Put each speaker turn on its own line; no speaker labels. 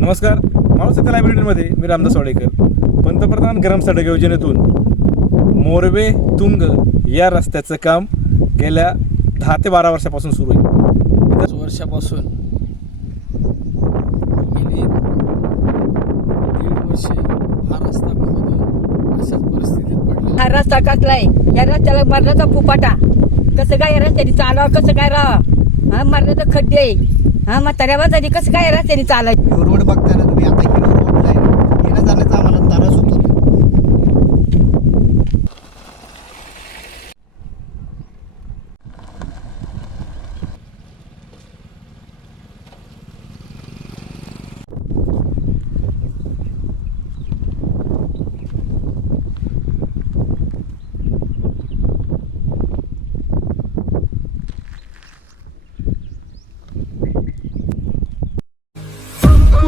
नमस्कार माणूस लायब्ररीमध्ये मी रामदास वाडेकर पंतप्रधान गरम सडक योजनेतून मोरवे तुंग या रस्त्याचं काम गेल्या दहा ते बारा वर्षापासून सुरू आहे.
पाच वर्षापासून गेली दीड वर्ष हा रस्ता खोदून अशाच परिस्थितीत पडलेला
हा रस्ता या रस्त्याला मरणाचा फुपाटा कसं काय या रस्त्याने चालावं कसं काय राहावं? हा मरणाचं खड्डे. आहे हा म्हाताऱ्या बाजारी कसं काय रस्त्याने चालायचं?
रोड बघताना